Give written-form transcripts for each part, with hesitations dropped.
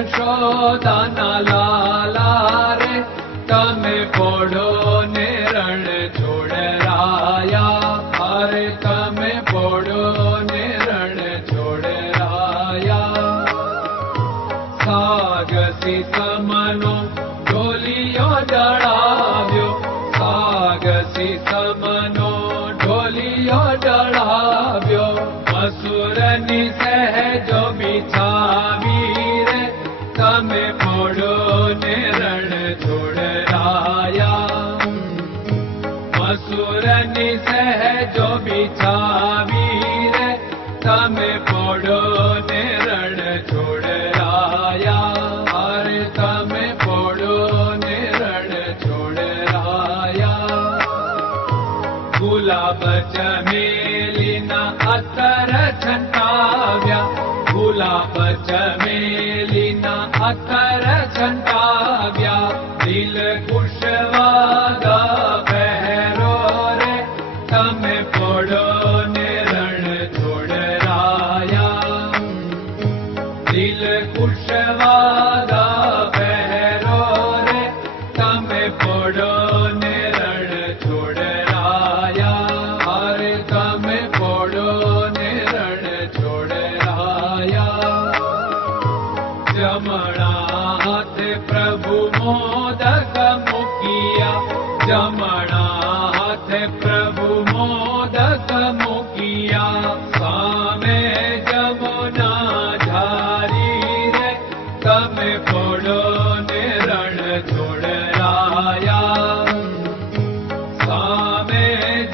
યશોદાના લાલા રે તમે પોડો ને રણ છોડરાયા. અરે તમે પોડો ને રણ છોડરાયા. સાગસી સમનો ઢોલિયો ડળાવ્યો. સાગસી સમનો ઢોલિયો ડળાવ્યો. મસૂરની સહેજો બિછાવી રે તમે પોડો ને રણ છોડરાયા. મસૂરની સહેજો બિછાવી રે તમે પોડો ને રણ છોડરાયા. અરે તમે પોડો ને રણ છોડરાયા. ગુલાબ ચમેલીના અત્તર છંટાવ્યા. ગુલાબ ચમેલીના અત્તર છંટાવ્યા. દિલ કુશવાદા પહેરો રે તમે પોડો ને રણ છોડરાયા. દિલ કુશવાદા પહેરો રે તમે પોડો ને રણ છોડરાયા. અરે તમે પોડો ને રણ છોડરાયા. જમણા હાથે પ્રભુ મોદક મૂકિયા. જમણા હાથે પ્રભુ મોદક મૂકિયા. સામે જમુના ઝારી રે તમે પોડો ને રણ છોડરાયા. સામે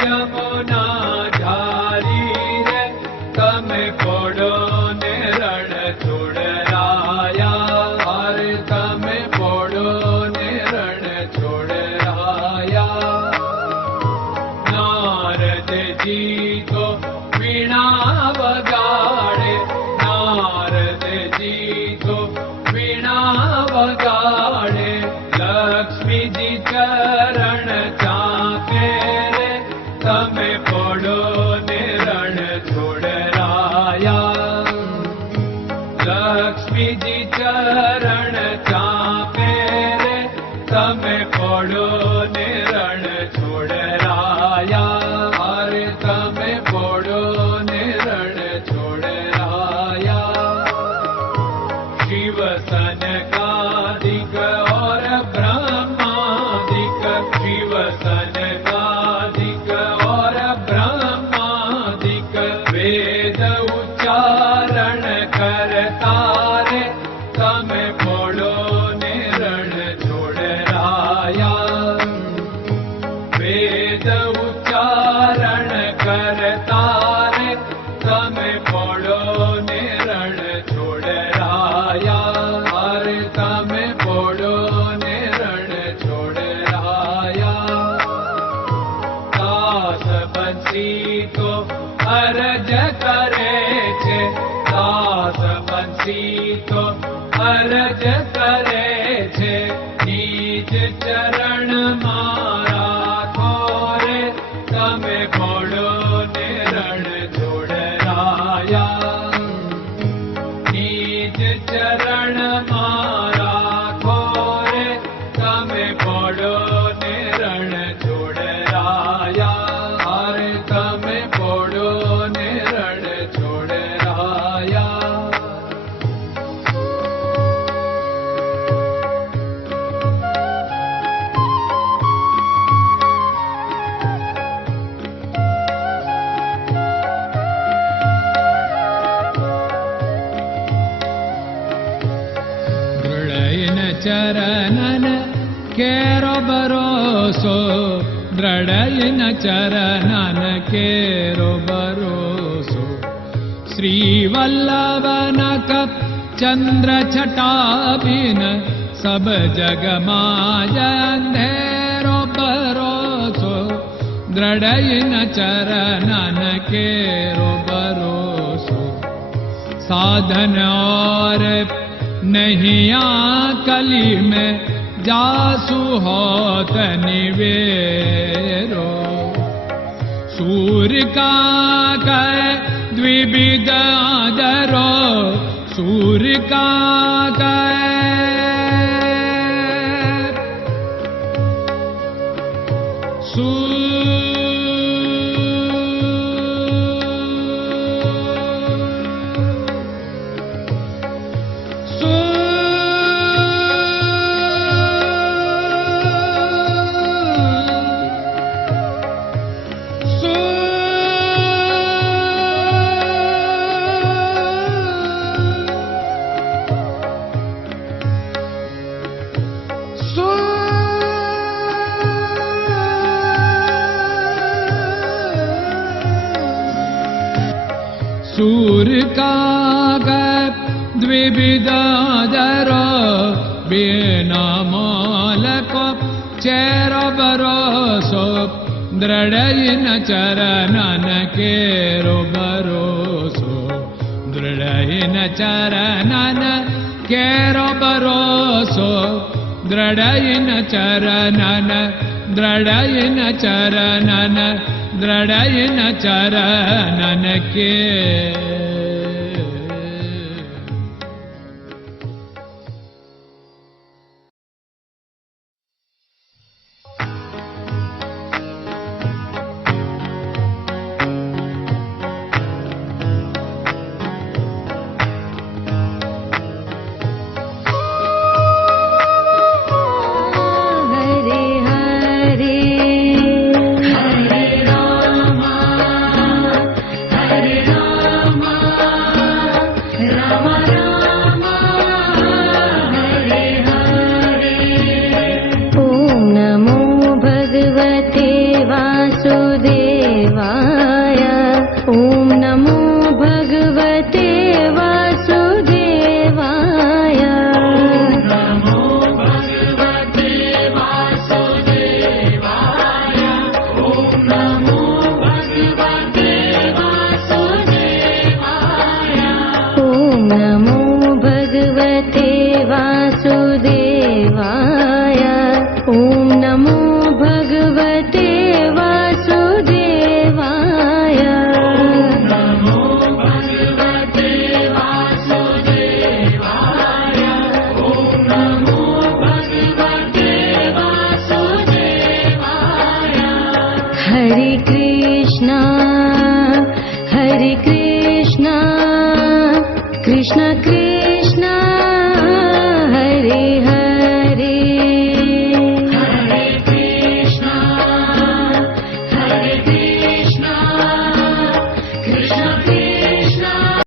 જમુના ઝારી રે તમે પોડો ને રણ છોડરાયા. અરે તમે પોડો ને રણ છોડરાયા. નારદજી તો વીણા વગાડે. નારદજી તો વીણા વગાડે. લક્ષ્મીજી ચરણ ચાપે રે તમે પોડો ને રણ છોડરાયા. લક્ષ્મીજી ચરણ ચાપે રે તમે પોડો ને રણ છોડરાયા. અરે તમે પોડો ને રણ છોડરાયા. શિવ સનકાદિક और ब्रह्मादिक. शिव सनकादिक और ब्रह्मादिक. वेद उच्चारण करता रे તમે પોડો ને રણ છોડરાયા. વેદ ઉચ્ચારણ કરતા રે તમે પોડો ને રણ છોડરાયા. અરે તમે પોડો ને રણ છોડરાયા. દાસ બંસી તો અરજ કરે છે. દાસ બંસી તો અરજ કરે છે. નીચ ચરણ મારા ખોરે તમે પોડો ને રણ છોડરાયા. નીચ ચરણ મારા ખોરે તમે પોડો ને રણ છોડરાયા. અરે તમે પોડો ને રણ છોડરાયા. ચરણન કેરો ભરોસો. દ્રઢયન ચરણન કેરો ભરોસો. શ્રી વલ્લભન કપ ચંદ્ર છટા બિન સબ જગમાં અંધેરો ભરોસો. દ્રઢયન ચરણન કેરો ભરોસો. साधन और नहीं कली में जासु होत निवेरो। सूर्य का कह द्विविध आदरो, सूर्य का कह काग द्विविधाधर बिना मालको चेरो भरोसो दृढ़ चरणन केरो भरोसो दृढ़ चरणन केरो भरोसो दृढ़ चरणन दृढ़ चरणन दृढ़ चरणन के Hare Krishna